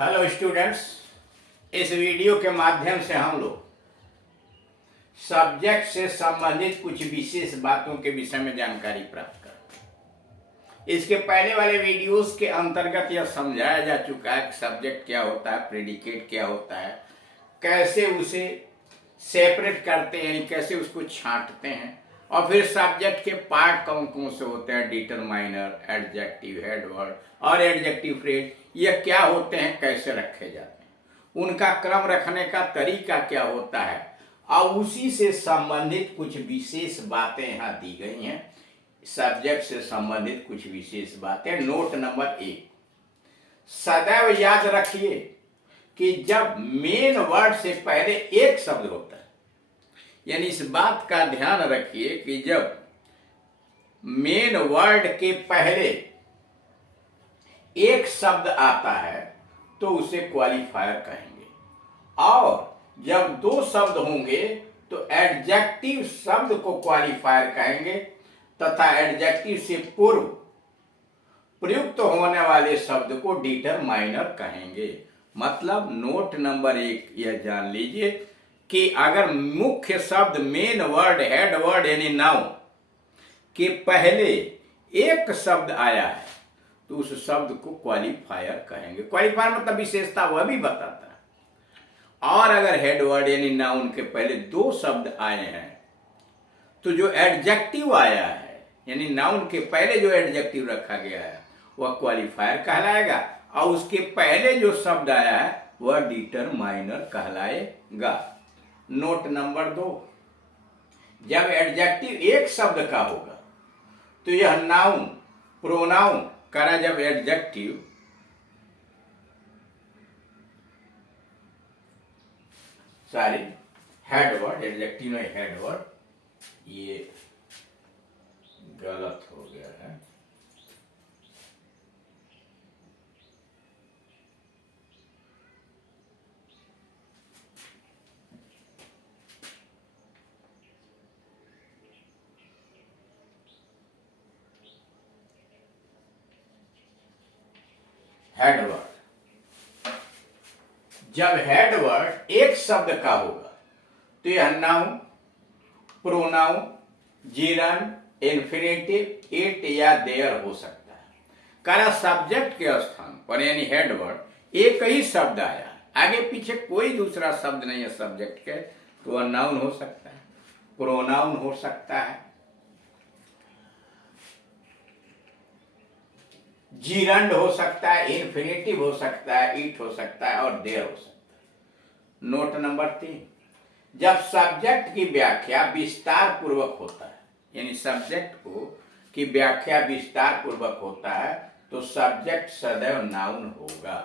Hello students, इस video के माध्यम से हम लोग सब्जेक्ट से संबंधित कुछ विशेष बातों के विषय में जानकारी प्राप्त करते हैं। इसके पहले वाले वीडियोस के अंतर्गत यह समझाया जा चुका है कि सब्जेक्ट क्या होता है, प्रेडिकेट क्या होता है, कैसे उसे सेपरेट करते हैं, यानी कैसे उसको छांटते हैं, और फिर सब्जेक्ट के पार्ट कौन कौन से होते हैं, डिटरमाइनर, एडजेक्टिव, हेडवर्ड और एडजेक्टिव फ्रेज, ये क्या होते हैं, कैसे रखे जाते हैं, उनका क्रम रखने का तरीका क्या होता है, और उसी से संबंधित कुछ विशेष बातें यहाँ दी गई हैं। सब्जेक्ट से संबंधित कुछ विशेष बातें। नोट नंबर 1, सदैव याद रखिए कि जब मेन वर्ड से पहले एक शब्द होता है, यानी इस बात का ध्यान रखिए कि जब मेन वर्ड के पहले एक शब्द आता है तो उसे क्वालिफायर कहेंगे, और जब दो शब्द होंगे तो एडजेक्टिव शब्द को क्वालिफायर कहेंगे तथा एडजेक्टिव से पूर्व प्रयुक्त होने वाले शब्द को डिटरमाइनर कहेंगे। मतलब नोट नंबर 1 यह जान लीजिए कि अगर मुख्य शब्द मेन वर्ड, हेड वर्ड यानी नाउन के पहले एक शब्द आया है तो उस शब्द को क्वालिफायर कहेंगे। क्वालिफायर मतलब विशेषता, वह भी बताता है। और अगर हेड वर्ड यानी नाउन के पहले दो शब्द आए हैं तो जो एडजेक्टिव आया है, यानी नाउन के पहले जो एडजेक्टिव रखा गया है वह क्वालिफायर कहलाएगा, और उसके पहले जो शब्द आया है वह डिटरमाइनर कहलाएगा। नोट नंबर 2, जब एडजेक्टिव एक शब्द का होगा तो यह नाउन, प्रोनाउन करा, जब एडजेक्टिव हेडवर्ड, एडजेक्टिव नहीं हेडवर्ड, ये गलत हो गया है। हेडवर्ड, जब हेडवर्ड एक शब्द का होगा तो यह noun, pronoun, Jiran, infinitive, it या देयर हो सकता है। कारण सब्जेक्ट के स्थान पर यानी हेडवर्ड एक ही शब्द आया, आगे पीछे कोई दूसरा शब्द नहीं है सब्जेक्ट के, तो वह नाउन हो सकता है, प्रोनाउन हो सकता है, जीरंड हो सकता है, इन्फिनेटिव हो सकता है, इट हो सकता है और देयर हो सकता है। नोट नंबर 3, जब सब्जेक्ट की व्याख्या विस्तार पूर्वक होता है, यानी सब्जेक्ट को की व्याख्या विस्तार पूर्वक होता है तो सब्जेक्ट सदैव नाउन होगा।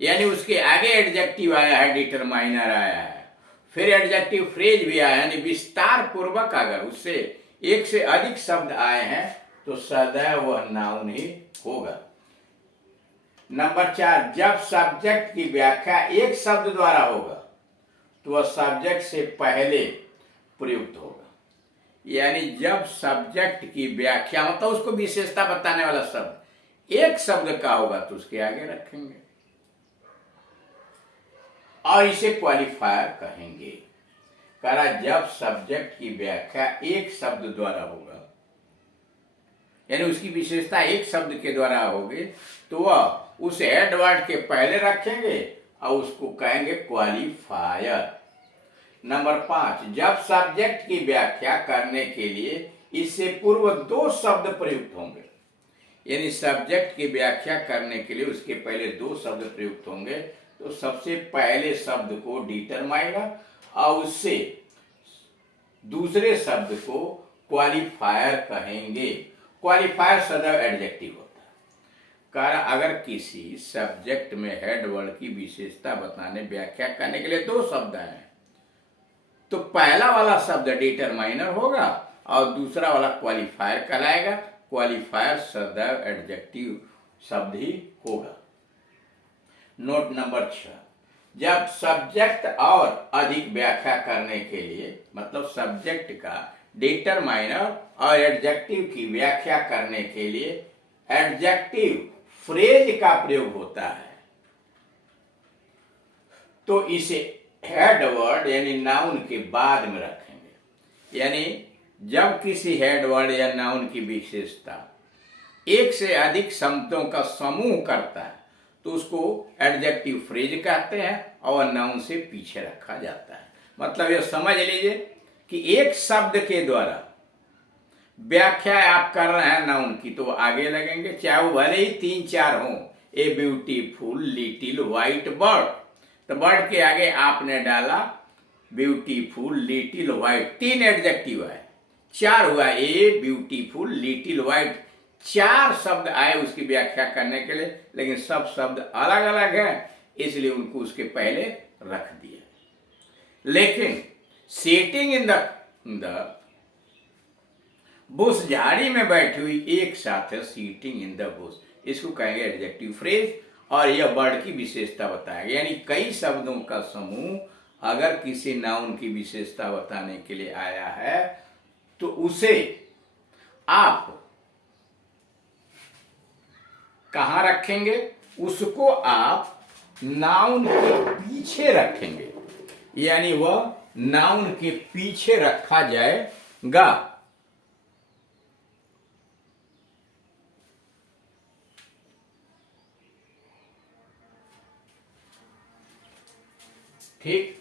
यानी उसके आगे एडजेक्टिव आया है, डिटरमाइनर आया है, फिर एडजेक्टिव फ्रेज भी आया, यानी विस्तार पूर्वक अगर उससे एक से अधिक शब्द आए हैं तो सदैव वह नाउन ही होगा। नंबर 4, जब सब्जेक्ट की व्याख्या एक शब्द द्वारा होगा तो वह सब्जेक्ट से पहले प्रयुक्त होगा। यानी जब सब्जेक्ट की व्याख्या मतलब उसको विशेषता बताने वाला शब्द एक शब्द का होगा तो उसके आगे रखेंगे और इसे क्वालिफायर कहेंगे। करा जब सब्जेक्ट की व्याख्या एक शब्द द्वारा होगा, यानी उसकी विशेषता एक शब्द के द्वारा होगी, तो वह उस हेडवर्ड के पहले रखेंगे और उसको कहेंगे क्वालिफायर। नंबर 5, जब सब्जेक्ट की व्याख्या करने के लिए इससे पूर्व दो शब्द प्रयुक्त होंगे, यानी सब्जेक्ट की व्याख्या करने के लिए उसके पहले दो शब्द प्रयुक्त होंगे, तो सबसे पहले शब्द को डिटरमाइनर और उससे दूसरे शब्द को क्वालिफायर कहेंगे। क्वालिफायर सदैव एडजेक्टिव होता है। कारण अगर किसी सब्जेक्ट में हेड वर्ड की विशेषता बताने, व्याख्या करने के लिए दो शब्द हैं तो पहला वाला शब्द डिटरमाइनर होगा और दूसरा वाला क्वालिफायर कहलाएगा। क्वालिफायर सदैव एडजेक्टिव शब्द ही होगा। नोट नंबर 6, जब सब्जेक्ट और अधिक व्याख्या करने के लिए मतलब सब्जेक्ट का डिटरमाइनर और एडजेक्टिव की व्याख्या करने के लिए एडजेक्टिव फ्रेज का प्रयोग होता है, तो इसे हेड वर्ड यानी नाउन के बाद में रखेंगे। यानी जब किसी हेड वर्ड या नाउन की विशेषता एक से अधिक शब्दों का समूह करता है तो उसको एडजेक्टिव फ्रेज कहते हैं और नाउन से पीछे रखा जाता है। मतलब ये समझ लीजिए कि एक शब्द के द्वारा व्याख्या आप कर रहे हैं नाउन की तो आगे लगेंगे, चाहे वो भले ही 3-4 हों। A beautiful little white bird, तो बर्ड के आगे आपने डाला ब्यूटीफुल लिटिल व्हाइट, 3 एडजेक्टिव है, 4 हुआ। ए ब्यूटीफुल लिटिल व्हाइट, 4 शब्द आए उसकी व्याख्या करने के लिए, लेकिन सब शब्द अलग अलग हैं इसलिए उनको उसके पहले रख दिया। लेकिन सिटिंग इन द बुश, झाड़ी में बैठी हुई एक साथ है सीटिंग इन द बुश, इसको कहेंगे एडजेक्टिव फ्रेज और यह वर्ड की विशेषता बताएगा। यानी कई शब्दों का समूह अगर किसी नाउन की विशेषता बताने के लिए आया है तो उसे आप कहां रखेंगे, उसको आप नाउन के पीछे रखेंगे, यानी वह नाउन के पीछे रखा जाएगा। ठीक,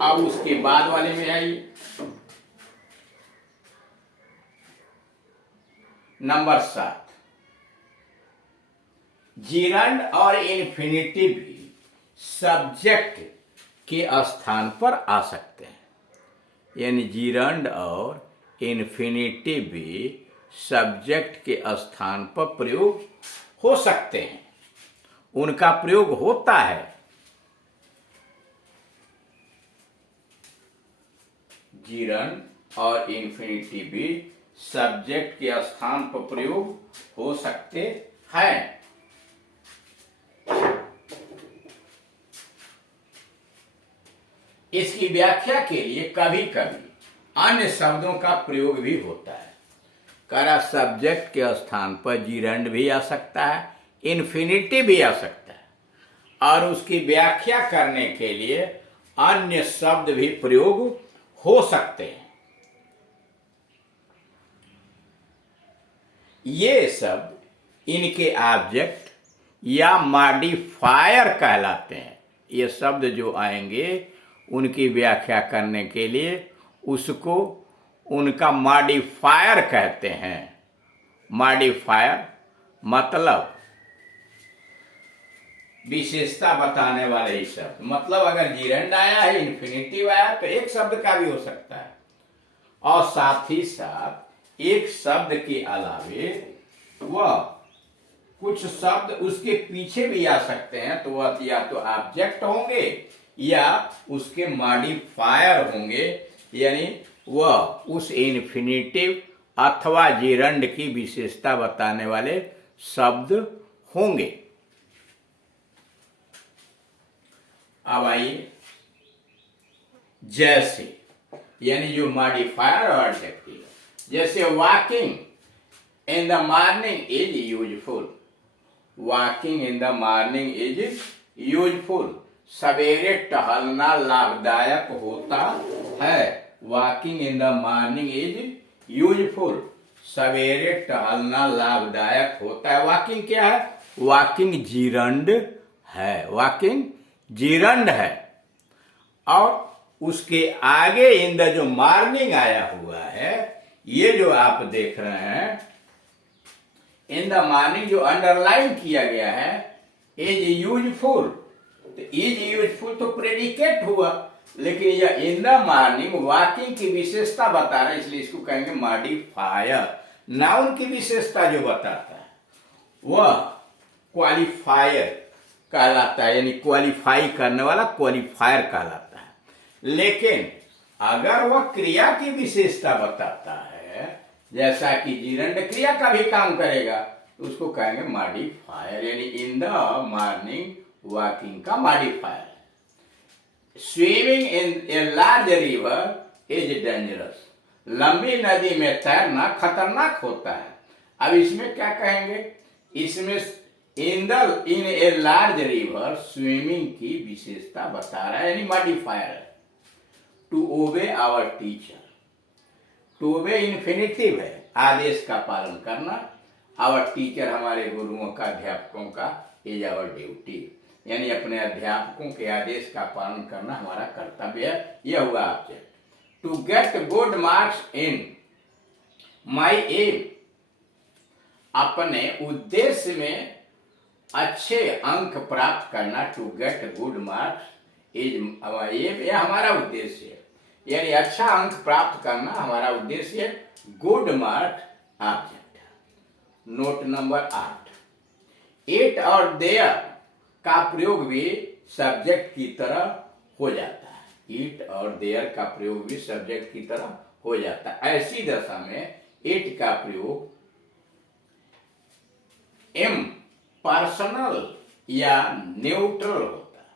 अब उसके बाद वाले में आइए। नंबर 7, जिरंड और इन्फिनिटिव भी सब्जेक्ट के स्थान पर आ सकते हैं। यानी जिरंड और इन्फिनिटिव भी सब्जेक्ट के स्थान पर प्रयोग हो सकते हैं, उनका प्रयोग होता है। जिरंड और इन्फिनिटिव भी सब्जेक्ट के स्थान पर प्रयोग हो सकते हैं। इसकी व्याख्या के लिए कभी कभी अन्य शब्दों का प्रयोग भी होता है। करा सब्जेक्ट के स्थान पर जिरंड भी आ सकता है, इन्फिनिटिव भी आ सकता है और उसकी व्याख्या करने के लिए अन्य शब्द भी प्रयोग हो सकते हैं। ये शब्द इनके ऑब्जेक्ट या मॉडिफायर कहलाते हैं। ये शब्द जो आएंगे उनकी व्याख्या करने के लिए उसको उनका मॉडिफायर कहते हैं। मॉडिफायर मतलब विशेषता बताने वाले ही शब्द। मतलब अगर जिरंड आया है, इन्फिनिटिव आया तो एक शब्द का भी हो सकता है और साथ ही साथ एक शब्द के अलावे वह कुछ शब्द उसके पीछे भी आ सकते हैं, तो वह या तो ऑब्जेक्ट होंगे या उसके मॉडिफायर होंगे, यानी वह उस इन्फिनिटिव अथवा जिरंड की विशेषता बताने वाले शब्द होंगे। अब आइए, जैसे यानी जो मॉडिफायर और एडजेक्टिव, जैसे walking in the morning is useful. Walking in the morning is useful, सवेरे टहलना लाभदायक होता है। Walking in the morning is useful, सवेरे टहलना लाभदायक होता है। वॉकिंग क्या है? वॉकिंग जिरंड है, वॉकिंग जिरंड है। और उसके आगे इन द जो मॉर्निंग आया हुआ है, ये जो आप देख रहे हैं इन द मॉर्निंग जो अंडरलाइन किया गया है, इज यूजफुल, तो इज यूजफुल तो प्रेडिकेट हुआ, लेकिन यह इन द मॉर्निंग वॉकिंग की विशेषता बता रहे हैं, इसलिए इसको कहेंगे मॉडिफायर। नाउन की विशेषता जो बताता है वह क्वालिफायर कहलाता है, यानी क्वालिफाई करने वाला क्वालिफायर कहलाता है। लेकिन अगर वह क्रिया की विशेषता बताता है, जैसा कि जिरंड क्रिया का भी काम करेगा, तो उसको कहेंगे मॉडिफायर, यानी इन द मॉर्निंग वॉकिंग का modifier. Swimming in a large river is dangerous, लंबी नदी में तैरना खतरनाक होता है। अब इसमें क्या कहेंगे? इसमें इन ए लार्ज रिवर स्विमिंग की विशेषता बता रहा है, यानी मॉडिफायर है। To obey our teacher, to obey infinitive है, आदेश का पालन करना। आवर टीचर हमारे गुरुओं का, अध्यापकों का, इज आवर ड्यूटी, यानी अपने अध्यापकों के आदेश का पालन करना हमारा कर्तव्य है। यह हुआ object. To get good marks in my aim, अपने उद्देश्य में अच्छे अंक प्राप्त करना। To get good marks is aim, यह हमारा उद्देश्य है, यानी अच्छा अंक प्राप्त करना हमारा उद्देश्य है। Good marks object. Note number 8, it और देयर का प्रयोग भी सब्जेक्ट की तरह हो जाता है। इट और देयर का प्रयोग भी सब्जेक्ट की तरह हो जाता है। ऐसी दशा में इट का प्रयोग इम्पर्सनल या न्यूट्रल होता है।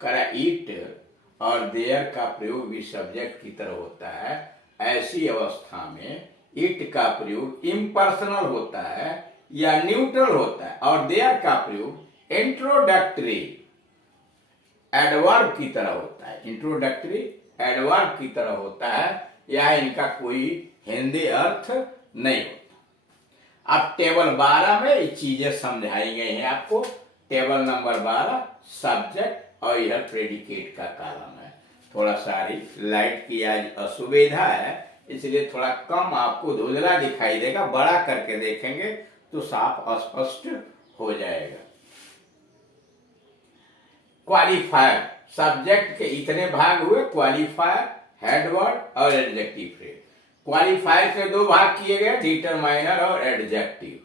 करा इट और देयर का प्रयोग भी सब्जेक्ट की तरह होता है। ऐसी अवस्था में इट का प्रयोग इम्पर्सनल होता है या न्यूट्रल होता है, और देयर का प्रयोग इंट्रोडक्टरी एडवर्ब की तरह होता है। इंट्रोडक्टरी एडवर्ब की तरह होता है, या इनका कोई हिंदी अर्थ नहीं होता। अब टेबल 12 में ये चीजें समझाई गई हैं आपको। टेबल नंबर 12 सब्जेक्ट और यह प्रेडिकेट का कॉलम है। थोड़ा सारी लाइट की आज असुविधा है, इसलिए थोड़ा कम आपको धुंधला दिखाई देगा। बड़ा करके देखेंगे तो साफ स्पष्ट हो जाएगा। क्वालिफायर, सब्जेक्ट के इतने भाग हुए, क्वालिफायर, हेडवर्ड और एडजेक्टिव फ्रेज। क्वालिफायर के 2 भाग किए गए, डिटरमाइनर और एडजेक्टिव।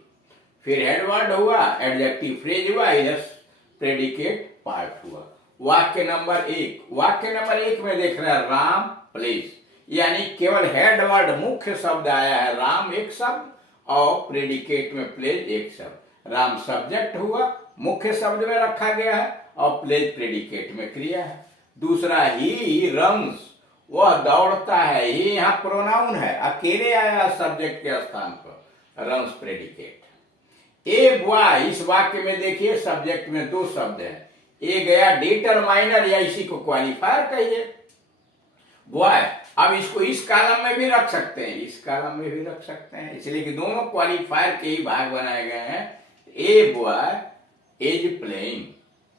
फिर हेडवर्ड हुआ, एडजेक्टिव फ्रेज हुआ, इधर प्रेडिकेट पार्ट हुआ। वाक्य नंबर 1, वाक्य नंबर 1 में देख रहे हैं राम प्लेस, यानी केवल हेडवर्ड मुख्य शब्द आया है, राम एक शब्द और प्रेडिकेट में प्लेस एक शब्द। राम सब्जेक्ट हुआ, मुख्य शब्द में रखा गया है, और प्लेस प्रेडिकेट में क्रिया है। दूसरा ही रन्स, वह दौड़ता है, ये यहाँ प्रोनाउन है, अकेले आया सब्जेक्ट के स्थान पर, रन्स प्रेडिकेट। ए बॉय, इस वाक्य में देखिए सब्जेक्ट में 2 शब्द हैं। ए गया डिटरमाइनर, या इसी को क्वालिफायर कहिए, बॉय। अब इसको इस कॉलम में भी रख सकते हैं, इस कॉलम में भी रख सकते हैं, इसलिए कि दोनों क्वालिफायर के ही भाग बनाए गए हैं। ए बॉय इज प्लेइंग,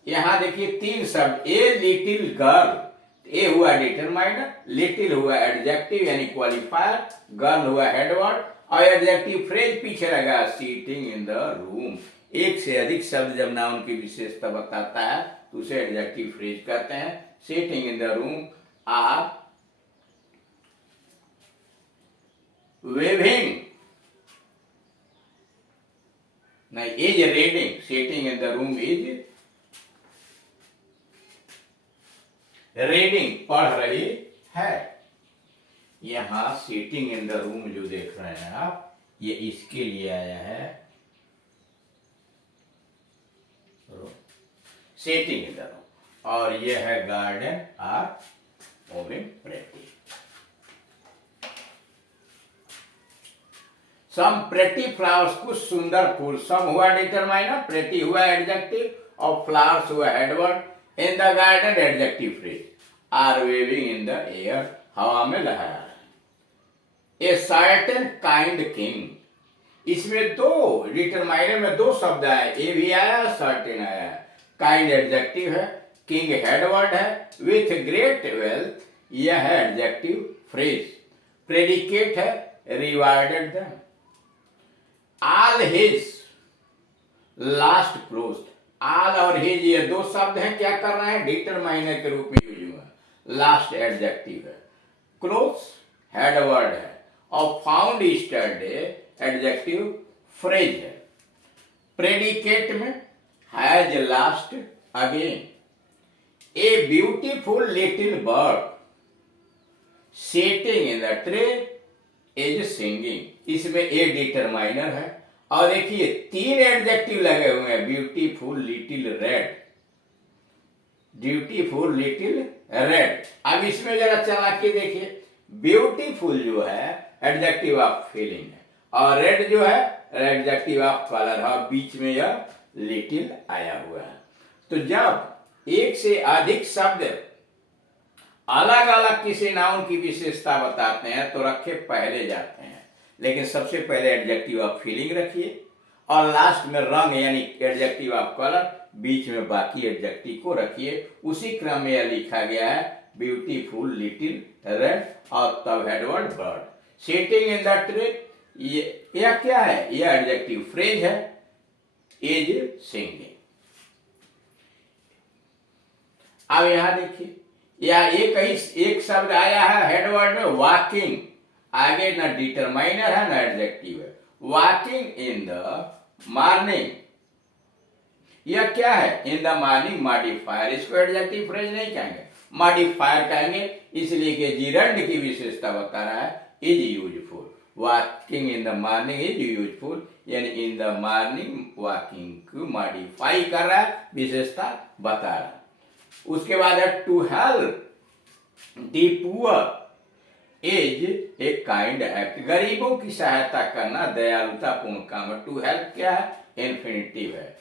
यहां देखिए 3 शब्द। ए लिटिल गर्ल, ए हुआ डिटरमाइनर, लिटिल हुआ एडजेक्टिव यानी क्वालिफायर, गर्ल हुआ हेडवर्ड, और एडजेक्टिव फ्रेज पीछे लगा सीटिंग इन द रूम। एक से अधिक शब्द जब नाउन की विशेषता बताता है तो उसे एडजेक्टिव फ्रेज कहते हैं। Sitting in the room, are waving, नहीं, is reading. Sitting in the room is reading, पढ़ रही है। यहां सीटिंग इन द रूम जो देख रहे हैं आप, ये इसके लिए आया है, सीटिंग इन द रूम, और ये है garden are moving pretty. Some pretty flowers, कुछ सुंदर फूल। सम हुआ डिटरमाइनर, प्रेटी हुआ एडजेक्टिव, और फ्लावर्स हुआ headword. In the garden adjective phrase, are waving in the air, हवा में लहरा रहे हैं। ए सर्टेन काइंड किंग, इसमें 2 डिटरमाइनर में 2 शब्द आए, ए भी आया, सर्टेन आया। काइंड एडजेक्टिव है, किंग हेडवर्ड है। विथ ग्रेट वेल्थ, यह है एडजेक्टिव फ्रेज। प्रेडिकेट है, rewarded them. All his last closed, all और हिज ये 2 शब्द हैं, क्या कर रहे हैं, डिटरमाइनर के रूप में यूज हुआ। लास्ट एडजेक्टिव है, क्लोज हेडवर्ड है, और फाउंड यस्टरडे एडजेक्टिव फ्रेज है। प्रेडिकेट में has last again. A beautiful little bird sitting in the tree is singing, इसमें ए डिटरमाइनर है, और देखिए 3 एडजेक्टिव लगे हुए हैं, beautiful, little, red. Beautiful, little, red. अब इसमें जरा चला के देखिए, ब्यूटीफुल जो है एडजेक्टिव ऑफ फीलिंग है, और रेड जो है एडजेक्टिव ऑफ कलर है, और बीच में यह लिटिल आया हुआ है। तो जब एक से अधिक शब्द अलग अलग किसी नाउन की विशेषता बताते हैं तो रखे पहले जाते हैं, लेकिन सबसे पहले एडजेक्टिव ऑफ फीलिंग रखिए और लास्ट में रंग यानी एडजेक्टिव ऑफ कलर, बीच में बाकी एडजेक्टिव को रखिए। उसी क्रम में यह लिखा गया है ब्यूटीफुल, लिटिल, रेड और तब headword bird. Sitting in the tree, यह क्या है? यह एडजेक्टिव फ्रेज है। Is singing. अब यहां देखिए, या एक शब्द आया है हेडवर्ड में वॉकिंग, आगे ना डिटरमाइनर है ना एडजेक्टिव है। वॉकिंग इन द मॉर्निंग, यह क्या है? इन द मॉर्निंग मॉडिफायर, इसको एडजेक्टिव फ्रेज नहीं कहेंगे, मॉडिफायर कहेंगे, इसलिए कि जीरंड की विशेषता बता रहा है is useful. Walking in the morning is useful, यानी इन द मॉर्निंग वॉकिंग को मॉडिफाई कर रहा है, विशेषता बता रहा है। उसके बाद है to help the poor is a kind act, गरीबों की सहायता करना दयालुता पूर्ण काम है। टू हेल्प क्या है? इन्फिनिटिव है।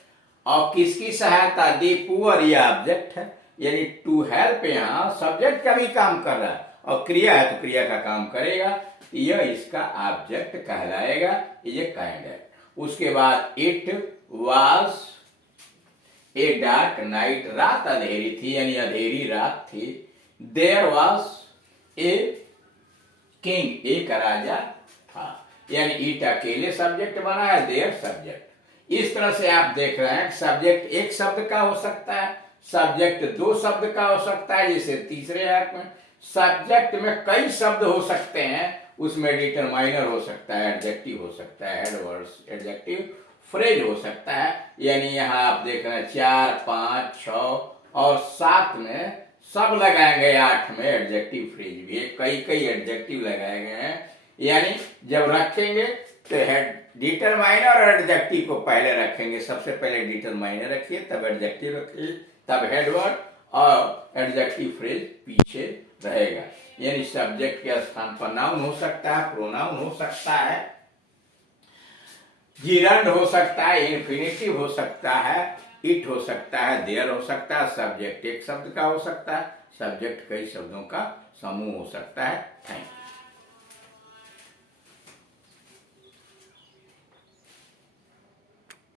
और किसकी सहायता? दी पुअर, यह ऑब्जेक्ट है, यानी टू हेल्प यहां सब्जेक्ट का भी काम कर रहा है और क्रिया है तो क्रिया का काम करेगा, यह इसका ऑब्जेक्ट कहलाएगा, ये काइंड है। उसके बाद it was a dark night, रात अंधेरी थी यानी अंधेरी रात थी। देयर वॉज ए किंग, एक राजा था, यानी ईट अकेले सब्जेक्ट बना है, देयर सब्जेक्ट। इस तरह से आप देख रहे हैं सब्जेक्ट एक शब्द का हो सकता है, सब्जेक्ट दो शब्द का हो सकता है, जैसे तीसरे वाक्य में। सब्जेक्ट में कई शब्द हो सकते हैं, उसमें डिटरमाइनर हो सकता है, एडजेक्टिव हो सकता है, हेडवर्ड्स, एडजेक्टिव फ्रेज हो सकता है। यानी यहाँ आप देख रहे हैं 4, 5, 6 और 7 में सब लगाएंगे, 8 में एडजेक्टिव फ्रेज भी है, कई एडजेक्टिव लगाए गए हैं। यानी जब रखेंगे तो डिटरमाइनर और एडजेक्टिव को पहले रखेंगे, सबसे पहले डिटरमाइनर रखिए, तब एडजेक्टिव रखिए, तब हेडवर्ड और एडजेक्टिव फ्रेज पीछे रहेगा। यानी सब्जेक्ट के स्थान पर नाउन हो सकता है, प्रोनाउन हो सकता है, जीरंड हो सकता है, इन्फिनिटिव हो सकता है, इट हो सकता है, देयर हो सकता है। सब्जेक्ट एक शब्द का हो सकता है, सब्जेक्ट कई शब्दों का समूह हो सकता है। Thank you.